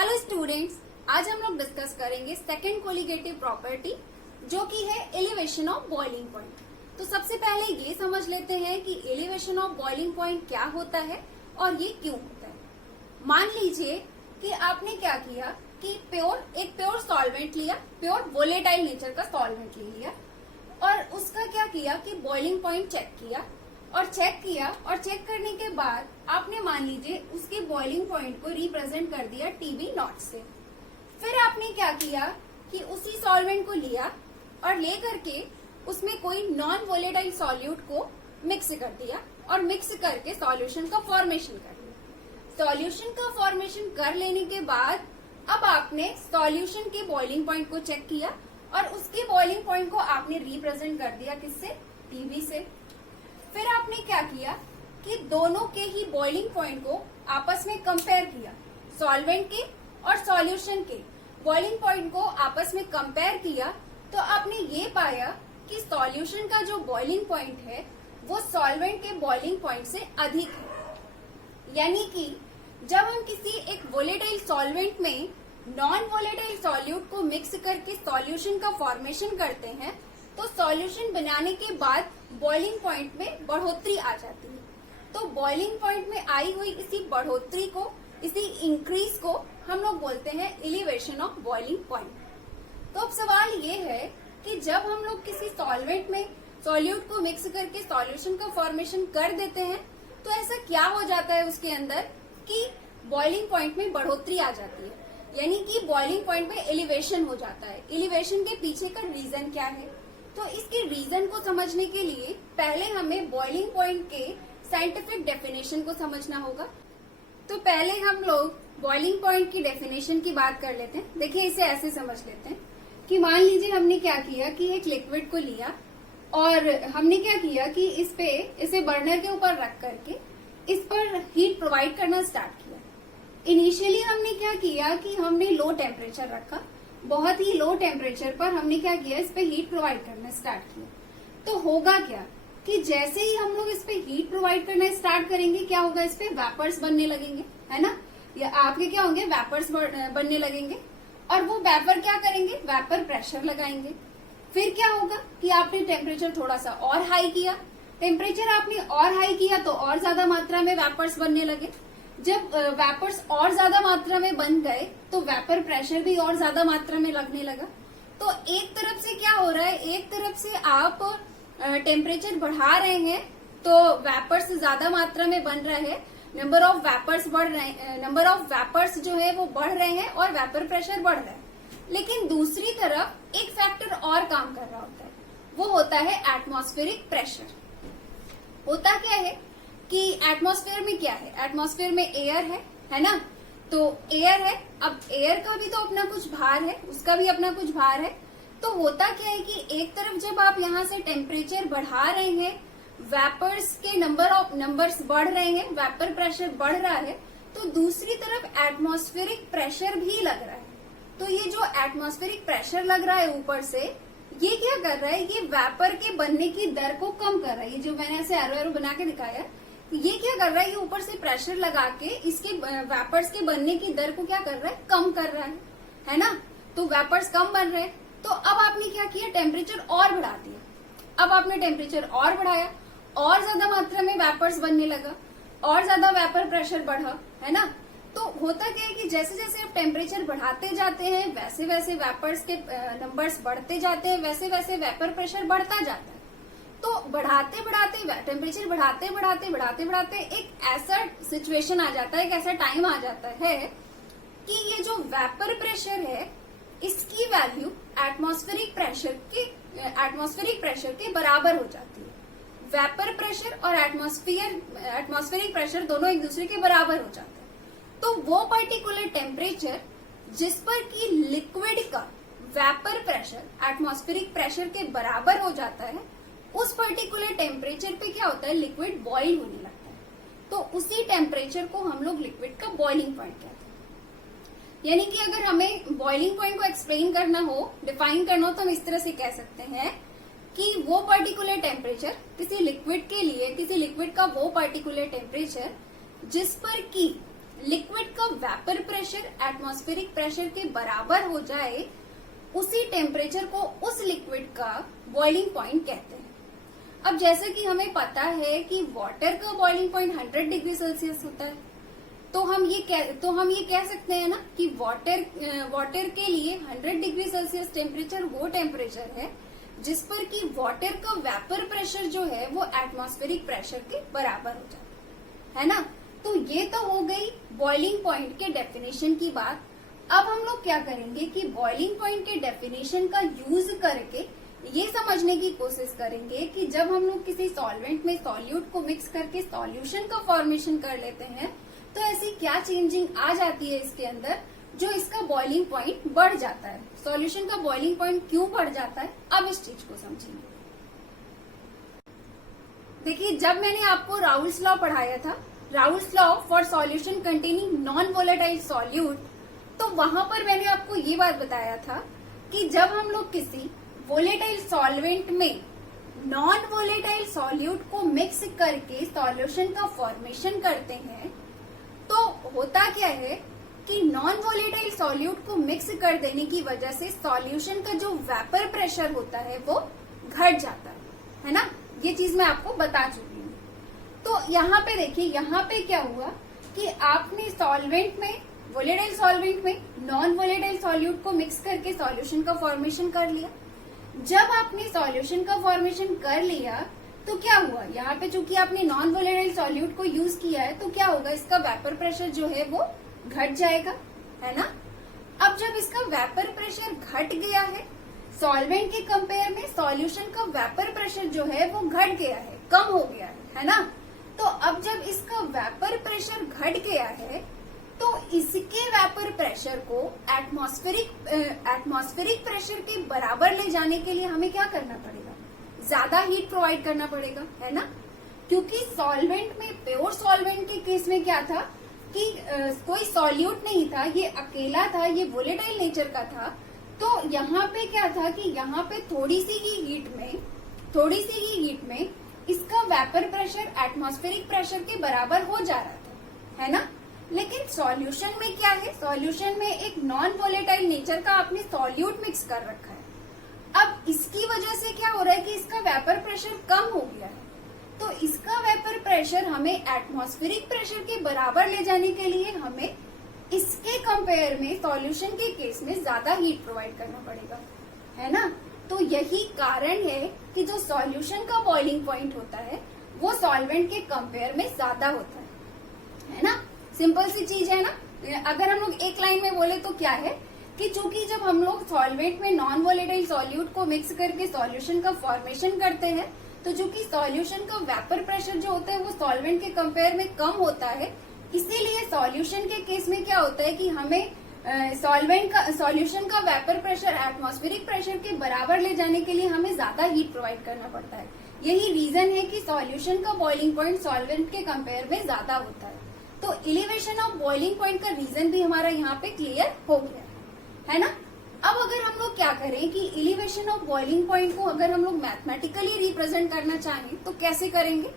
Hello students, आज हम लोग डिस्कस करेंगे सेकंड कोलिगेटिव प्रॉपर्टी जो कि है एलिवेशन ऑफ बॉइलिंग पॉइंट। तो सबसे पहले ये समझ लेते हैं कि एलिवेशन ऑफ बॉइलिंग पॉइंट क्या होता है और ये क्यों होता है। मान लीजिए कि आपने क्या किया कि एक प्योर सॉल्वेंट लिया, प्योर वोलेटाइल नेचर का सॉल्वेंट ले लिया और उसका क्या किया कि बॉइलिंग पॉइंट चेक किया और चेक करने के बाद आपने मान लीजिए उसके बॉइलिंग पॉइंट को रिप्रेजेंट कर दिया टीबी नॉट से। फिर आपने क्या किया कि उसी सॉल्वेंट को लिया और ले करके उसमें कोई नॉन वोलेटाइल सॉल्यूट को मिक्स कर दिया और मिक्स करके सॉल्यूशन का फॉर्मेशन कर लिया। सॉल्यूशन का फॉर्मेशन कर लेने के बाद अब आपने सॉल्यूशन के बॉइलिंग पॉइंट को चेक किया और उसके बॉइलिंग पॉइंट को आपने रिप्रेजेंट कर दिया किससे, टीबी से। फिर आपने क्या किया कि दोनों के ही बॉइलिंग पॉइंट को आपस में कंपेयर किया, सॉल्वेंट के और सॉल्यूशन के बॉइलिंग पॉइंट को आपस में कंपेयर किया तो आपने ये पाया कि सॉल्यूशन का जो बॉइलिंग पॉइंट है वो सॉल्वेंट के बॉइलिंग पॉइंट से अधिक है। यानी कि जब हम किसी एक वोलेटाइल सॉल्वेंट में नॉन वोलेटाइल सॉल्यूट को मिक्स करके सॉल्यूशन का फॉर्मेशन करते हैं तो सॉल्यूशन बनाने के बाद बॉइलिंग पॉइंट में बढ़ोतरी आ जाती है। तो बॉइलिंग पॉइंट में आई हुई इसी बढ़ोतरी को, इसी इंक्रीज को हम लोग बोलते हैं एलिवेशन ऑफ बॉइलिंग पॉइंट। तो अब सवाल ये है कि जब हम लोग किसी सॉल्वेंट में सॉल्यूट को मिक्स करके सॉल्यूशन का फॉर्मेशन कर देते हैं तो ऐसा क्या हो जाता है उसके अंदर कि बॉइलिंग पॉइंट में बढ़ोतरी आ जाती है, यानी कि बॉइलिंग पॉइंट में एलिवेशन हो जाता है। एलिवेशन के पीछे का रीजन क्या है? तो इसके रीजन को समझने के लिए पहले हमें बॉइलिंग पॉइंट के साइंटिफिक डेफिनेशन को समझना होगा। तो पहले हम लोग बॉइलिंग पॉइंट की डेफिनेशन की बात कर लेते हैं। देखिए, इसे ऐसे समझ लेते हैं कि मान लीजिए हमने क्या किया कि एक लिक्विड को लिया और हमने क्या किया कि इसे बर्नर के ऊपर रख करके इस पर हीट प्रोवाइड करना स्टार्ट किया। इनिशियली हमने क्या किया कि हमने लो टेम्परेचर रखा, बहुत ही लो टेम्परेचर पर हमने क्या किया, इस पे हीट प्रोवाइड करना स्टार्ट किया। तो होगा क्या कि जैसे ही हम लोग इस पे हीट प्रोवाइड करना स्टार्ट करेंगे क्या होगा, इस पे वेपर्स बनने लगेंगे, है ना। या आपके क्या होंगे, वेपर्स बनने लगेंगे और वो वेपर क्या करेंगे, वेपर प्रेशर लगाएंगे। फिर क्या होगा कि आपने टेम्परेचर थोड़ा सा और हाई किया, टेम्परेचर आपने और हाई किया तो और ज्यादा मात्रा में वेपर्स बनने लगे। जब वेपर्स और ज्यादा मात्रा में बन गए तो वेपर प्रेशर भी और ज्यादा मात्रा में लगने लगा। तो एक तरफ से क्या हो रहा है, एक तरफ से आप टेम्परेचर बढ़ा रहे हैं तो वेपर्स ज्यादा मात्रा में बन रहे हैं, नंबर ऑफ वेपर्स बढ़ रहे हैं, नंबर ऑफ वेपर्स जो है वो बढ़ रहे हैं और वेपर प्रेशर बढ़ रहा है। लेकिन दूसरी तरफ एक फैक्टर और काम कर रहा होता है, वो होता है एटमॉस्फेरिक प्रेशर। होता क्या है कि एटमॉस्फेयर में क्या है, एटमॉस्फेयर में एयर है ना। तो एयर है, अब एयर का भी तो अपना कुछ भार है, उसका भी अपना कुछ भार है। तो होता क्या है कि एक तरफ जब आप यहाँ से टेम्परेचर बढ़ा रहे हैं, वेपर्स के नंबर्स बढ़ रहे हैं, वेपर प्रेशर बढ़ रहा है, तो दूसरी तरफ एटमॉस्फेरिक प्रेशर भी लग रहा है। तो ये जो एटमॉस्फेरिक प्रेशर लग रहा है ऊपर से, ये क्या कर रहा है, ये वेपर के बनने की दर को कम कर रहा है। ये जो मैंने ऐसे एरो बना के दिखाया, ये क्या कर रहा है, ये ऊपर से प्रेशर लगा के इसके वेपर्स के बनने की दर को क्या कर रहा है, कम कर रहा है ना। तो वेपर्स कम बन रहे हैं। तो अब आपने क्या किया, टेम्परेचर और बढ़ा दिया। अब आपने टेम्परेचर और बढ़ाया, और ज्यादा मात्रा में वेपर्स बनने लगा, और ज्यादा वेपर प्रेशर बढ़ा, है ना। तो होता क्या है कि जैसे जैसे आप टेम्परेचर बढ़ाते जाते हैं वैसे वैसे वेपर्स के नंबर्स बढ़ते जाते हैं, वैसे वैसे वेपर प्रेशर बढ़ता जाता है। तो बढ़ाते बढ़ाते टेम्परेचर बढ़ाते एक ऐसा सिचुएशन आ जाता है, एक ऐसा टाइम आ जाता है कि ये जो वेपर प्रेशर है इसकी वैल्यू एटमॉस्फेरिक प्रेशर के बराबर हो जाती है। वेपर प्रेशर और एटमॉस्फेरिक प्रेशर दोनों एक दूसरे के बराबर हो जाते हैं। तो वो पर्टिकुलर टेम्परेचर जिस पर कि लिक्विड का वेपर प्रेशर एटमॉस्फेरिक प्रेशर के बराबर हो जाता है, उस पर्टिकुलर टेम्परेचर पे क्या होता है, लिक्विड बॉईल होने लगता है। तो उसी टेम्परेचर को हम लोग लिक्विड का बॉइलिंग पॉइंट कहते हैं। यानी कि अगर हमें बॉइलिंग पॉइंट को एक्सप्लेन करना हो, डिफाइन करना हो, तो हम इस तरह से कह सकते हैं कि वो पर्टिकुलर टेम्परेचर किसी लिक्विड के लिए, किसी लिक्विड का वो पर्टिकुलर टेम्परेचर जिस पर कि लिक्विड का वेपर प्रेशर एटमॉस्फेरिक प्रेशर के बराबर हो जाए, उसी टेम्परेचर को उस लिक्विड का बॉइलिंग पॉइंट कहते हैं। अब जैसे कि हमें पता है कि वाटर का बॉइलिंग पॉइंट 100 डिग्री सेल्सियस होता है, तो हम ये कह सकते हैं ना कि वाटर के लिए 100 डिग्री सेल्सियस टेम्परेचर वो टेम्परेचर है जिस पर कि वाटर का वेपर प्रेशर जो है वो एटमॉस्फेरिक प्रेशर के बराबर हो जाता है ना। तो ये तो हो गई बॉइलिंग पॉइंट के डेफिनेशन की बात। अब हम लोग क्या करेंगे कि बॉइलिंग पॉइंट के डेफिनेशन का यूज करके ये समझने की कोशिश करेंगे कि जब हम लोग किसी सॉल्वेंट में सॉल्यूट को मिक्स करके सॉल्यूशन का फॉर्मेशन कर लेते हैं तो ऐसी क्या चेंजिंग आ जाती है इसके अंदर जो इसका बॉइलिंग पॉइंट बढ़ जाता है। सॉल्यूशन का बॉइलिंग पॉइंट क्यों बढ़ जाता है, अब इस चीज को समझेंगे। देखिए, जब मैंने आपको राउल्स लॉ पढ़ाया था, Raoult's law for solution containing non volatile solute, तो वहां पर मैंने आपको ये बात बताया था कि जब हम लोग किसी वोलेटाइल सॉल्वेंट में नॉन वोलेटाइल सॉल्यूट को मिक्स करके सॉल्यूशन का फॉर्मेशन करते हैं तो होता क्या है कि नॉन वोलेटाइल सॉल्यूट को मिक्स कर देने की वजह से सॉल्यूशन का जो वेपर प्रेशर होता है वो घट जाता है ना। ये चीज मैं आपको बता चुकी हूँ। तो यहाँ पे देखिए, यहाँ पे क्या हुआ कि आपने सॉल्वेंट में, वोलेटाइल सॉल्वेंट में नॉन वोलेटाइल सॉल्यूट को मिक्स करके सॉल्यूशन का फॉर्मेशन कर लिया। जब आपने सॉल्यूशन का फॉर्मेशन कर लिया तो क्या हुआ, यहाँ पे चूंकि आपने नॉन वोलेटाइल सॉल्यूट को यूज किया है तो क्या होगा, इसका वेपर प्रेशर जो है वो घट जाएगा, है ना। अब जब इसका वेपर प्रेशर घट गया है, सॉल्वेंट के कंपेयर में सॉल्यूशन का वेपर प्रेशर जो है वो घट गया है, कम हो गया है ना। तो अब जब इसका वेपर प्रेशर घट गया है तो इसके वेपर प्रेशर को एटमॉस्फेरिक प्रेशर के बराबर ले जाने के लिए हमें क्या करना पड़ेगा, ज्यादा हीट प्रोवाइड करना पड़ेगा, है ना। क्योंकि सॉल्वेंट में, प्योर सॉल्वेंट के केस में क्या था कि कोई सॉल्यूट नहीं था, ये अकेला था, ये वोलेटाइल नेचर का था। तो यहाँ पे क्या था कि यहाँ पे थोड़ी सी ही हीट में इसका वेपर प्रेशर एटमॉस्फेरिक प्रेशर के बराबर हो जा रहा था, है ना। लेकिन सॉल्यूशन में क्या है, सॉल्यूशन में एक नॉन वोलेटाइल नेचर का आपने सॉल्यूट मिक्स कर रखा है। अब इसकी वजह से क्या हो रहा है कि इसका वेपर प्रेशर कम हो गया है। तो इसका वेपर प्रेशर हमें एटमॉस्फेरिक प्रेशर के बराबर ले जाने के लिए हमें इसके कंपेयर में सॉल्यूशन के केस में ज्यादा हीट प्रोवाइड करना पड़ेगा, है ना। तो यही कारण है कि जो सॉल्यूशन का बॉइलिंग पॉइंट होता है वो सॉल्वेंट के कंपेयर में ज्यादा होता है ना। सिंपल सी चीज है ना। अगर हम लोग एक लाइन में बोले तो क्या है कि चूंकि जब हम लोग सॉल्वेंट में नॉन वोलेटाइल सॉल्यूट को मिक्स करके सॉल्यूशन का फॉर्मेशन करते हैं तो चूंकि सॉल्यूशन का वेपर प्रेशर जो होता है वो सॉल्वेंट के कंपेयर में कम होता है, इसीलिए सॉल्यूशन के केस में क्या होता है कि हमें सॉल्यूशन का वेपर प्रेशर एटमॉस्फेरिक प्रेशर के बराबर ले जाने के लिए हमें ज्यादा हीट प्रोवाइड करना पड़ता है। यही रीजन है कि सॉल्यूशन का बॉइलिंग पॉइंट सॉल्वेंट के कंपेयर में ज्यादा होता है। तो एलिवेशन ऑफ बॉइलिंग पॉइंट का रीजन भी हमारा यहाँ पे क्लियर हो गया है ना। अब अगर हम लोग क्या करें कि एलिवेशन ऑफ बॉइलिंग पॉइंट को अगर हम लोग मैथमेटिकली रिप्रेजेंट करना चाहें तो कैसे करेंगे।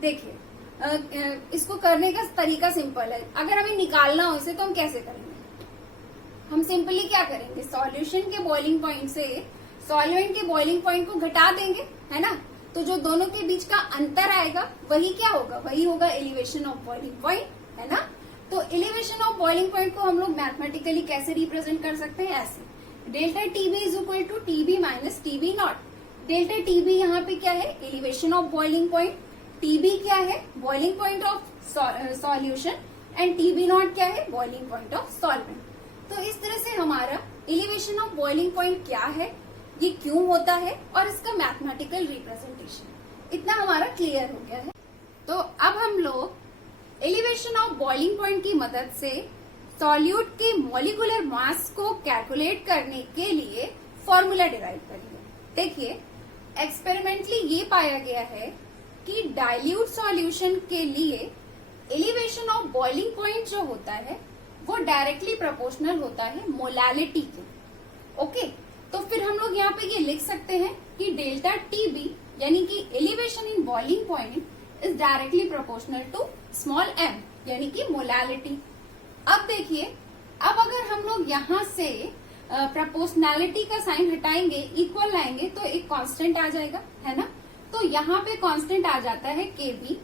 देखिए, इसको करने का तरीका सिंपल है। अगर हमें निकालना हो इसे तो हम कैसे करेंगे, हम सिंपली क्या करेंगे, सॉल्यूशन के बॉइलिंग पॉइंट से सॉल्वेंट के बॉइलिंग पॉइंट को घटा देंगे, है ना। तो जो दोनों के बीच का अंतर आएगा वही क्या होगा, वही होगा एलिवेशन ऑफ बॉइलिंग पॉइंट, है ना। तो एलिवेशन ऑफ बॉइलिंग पॉइंट को हम लोग मैथमेटिकली कैसे रिप्रेजेंट कर सकते हैं, ऐसे delta TB is equal to TB minus TB not. Delta TB यहाँ पे क्या है, elevation of boiling point, TB क्या है, boiling point of solution, and TB not क्या है, बॉइलिंग पॉइंट ऑफ सॉल्वेंट। तो इस तरह से हमारा एलिवेशन ऑफ बॉइलिंग पॉइंट क्या है, ये क्यों होता है और इसका मैथमेटिकल रिप्रेजेंटेशन, इतना हमारा क्लियर हो गया है। तो अब हम लोग एलिवेशन ऑफ बॉइलिंग पॉइंट की मदद से सॉल्यूट के मॉलिक्यूलर मास को कैलकुलेट करने के लिए फॉर्मूला डिराइव करेंगे। देखिए, एक्सपेरिमेंटली ये पाया गया है कि डाइल्यूट सॉल्यूशन के लिए एलिवेशन ऑफ बॉइलिंग पॉइंट जो होता है वो डायरेक्टली प्रोपोर्शनल होता है मोलालिटी के। ओके, तो फिर हम लोग यहाँ पे ये लिख सकते हैं कि डेल्टा टीबी यानी कि elevation in boiling point is directly proportional to small M यानी कि मोलालिटी। अब देखिए, अब अगर हम लोग यहाँ से प्रोपोर्शनैलिटी का साइन हटाएंगे, इक्वल लाएंगे, तो एक कांस्टेंट आ जाएगा, है ना। तो यहाँ पे कांस्टेंट आ जाता है केबी।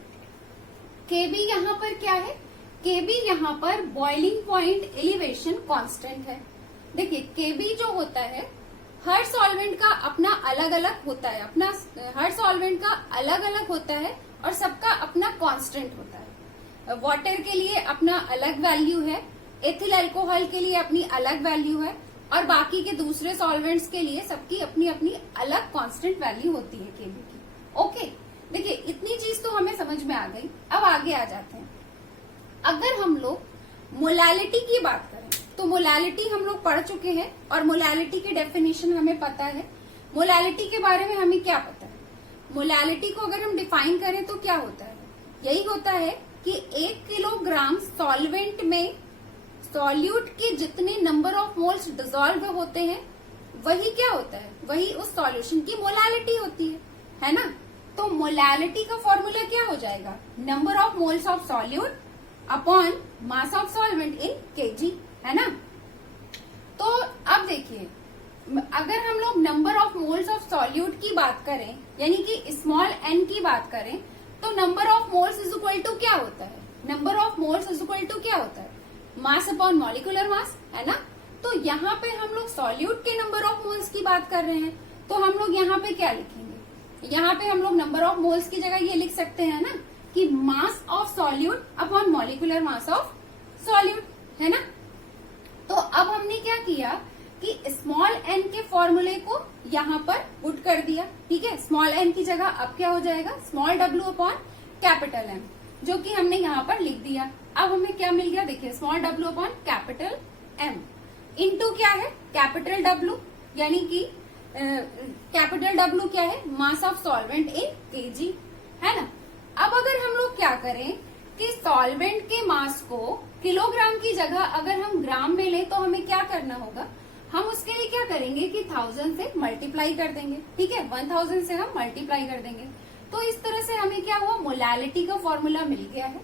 केबी यहाँ पर क्या है? केबी यहाँ पर बॉइलिंग पॉइंट एलिवेशन कांस्टेंट है। देखिए, केबी जो होता है, हर सॉल्वेंट का अपना अलग अलग होता है, हर सॉल्वेंट का अलग अलग होता है और सबका अपना कांस्टेंट होता है। वाटर के लिए अपना अलग वैल्यू है, एथिल अल्कोहल के लिए अपनी अलग वैल्यू है, और बाकी के दूसरे सॉल्वेंट्स के लिए सबकी अपनी अपनी अलग कांस्टेंट वैल्यू होती है केबी की। ओके, देखिए इतनी चीज तो हमें समझ में आ गई। अब आगे आ जाते हैं। अगर हम लोग मोलालिटी की बात करें तो मोलालिटी हम लोग पढ़ चुके हैं और मोलालिटी की डेफिनेशन हमें पता है। मोलालिटी के बारे में हमें क्या पता है? मोलालिटी को अगर हम डिफाइन करें तो क्या होता है? यही होता है कि 1 किलोग्राम सॉल्वेंट में सॉल्यूट के जितने नंबर ऑफ मोल्स डिसॉल्व होते हैं वही क्या होता है? वही उस सॉल्यूशन की मोलालिटी होती है ना। तो मोलालिटी का फॉर्मूला क्या हो जाएगा? Number of moles of solute upon mass of solvent in KG, है ना। तो अब देखिए, अगर हम लोग number of moles of solute की बात करें, यानी कि स्मॉल एन की बात करें, तो number of moles is equal to क्या होता है? Number of moles is equal to क्या होता है? मास अपॉन मॉलिक्यूलर मास, है ना। तो यहाँ पे हम लोग सॉल्यूट के नंबर ऑफ मोल्स की बात कर रहे हैं, तो हम लोग यहाँ पे क्या लिखेंगे? यहाँ पे हम लोग नंबर ऑफ मोल्स की जगह ये लिख सकते हैं ना कि mass of solute upon molecular mass of solute, है ना। तो अब हमने क्या किया कि स्मॉल एन के फॉर्मूले को यहाँ पर पुट कर दिया, ठीक है। स्मॉल एन की जगह अब क्या हो जाएगा? Small W upon capital M, जो कि हमने यहाँ पर लिख दिया। अब हमें क्या मिल गया? देखिए, small W upon capital M into क्या है? कैपिटल डब्ल्यू, यानी कि कैपिटल डब्ल्यू क्या है? Mass of solvent in KG, है ना। अब अगर हम लोग क्या करें कि सॉल्वेंट के मास को किलोग्राम की जगह अगर हम ग्राम में लें, तो हमें क्या करना होगा? हम उसके लिए क्या करेंगे कि 1000 से मल्टीप्लाई कर देंगे, ठीक है। 1000 से हम मल्टीप्लाई कर देंगे। तो इस तरह से हमें क्या हुआ? मोलालिटी का फॉर्मूला मिल गया है।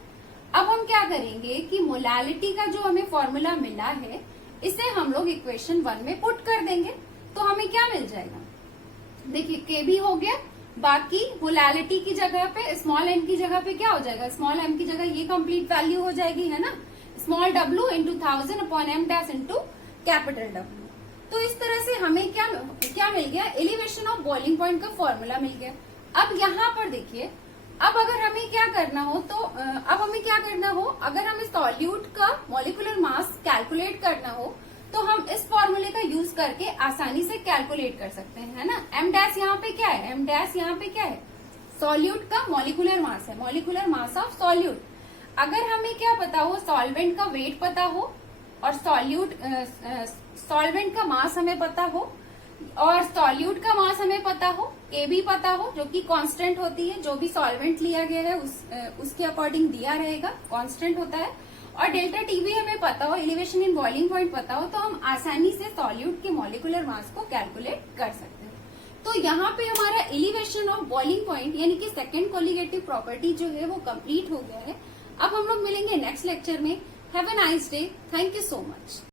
अब हम क्या करेंगे कि मोलालिटी का जो हमें फॉर्मूला मिला है, इसे हम लोग इक्वेशन 1 में पुट कर देंगे, तो हमें क्या मिल जाएगा? देखिए, केबी हो गया, बाकी मोलालिटी की जगह पे स्मॉल एन की जगह पे क्या हो जाएगा? स्मॉल एम की जगह ये कंप्लीट वैल्यू हो जाएगी, है ना। Small W into 1000 upon M dash into capital W. तो इस तरह से हमें क्या मिल गया? एलिवेशन ऑफ बॉइलिंग पॉइंट का फॉर्मूला मिल गया। अब यहाँ पर देखिए, अब अगर हमें क्या करना हो तो अगर हमें सॉल्यूट का मॉलिक्यूलर मास कैलकुलेट करना हो, तो हम इस फॉर्मूले का यूज करके आसानी से कैलकुलेट कर सकते हैं, है ना। एम डैश यहाँ पे क्या है? एम डैश यहाँ पे क्या है? सॉल्यूट का मॉलिक्यूलर मास है, मॉलिक्यूलर मास ऑफ सॉल्यूट। अगर हमें क्या पता हो? सॉल्वेंट का वेट पता हो और सॉल्वेंट का मास हमें पता हो और सॉल्यूट का मास हमें पता हो, केबी पता हो, जो कि कांस्टेंट होती है, जो भी सॉल्वेंट लिया गया है उसके अकॉर्डिंग दिया रहेगा, कांस्टेंट होता है, और डेल्टा टीवी हमें पता हो, एलिवेशन इन बॉइलिंग पॉइंट पता हो, तो हम आसानी से सॉल्यूट के मॉलिक्यूलर मास को कैलकुलेट कर सकते हैं। तो यहाँ पे हमारा एलिवेशन ऑफ बॉइलिंग पॉइंट यानी कि सेकेंड कोलिगेटिव प्रॉपर्टी जो है वो कंप्लीट हो गया है। अब हम लोग मिलेंगे नेक्स्ट लेक्चर में। Have a nice day. Thank you so much.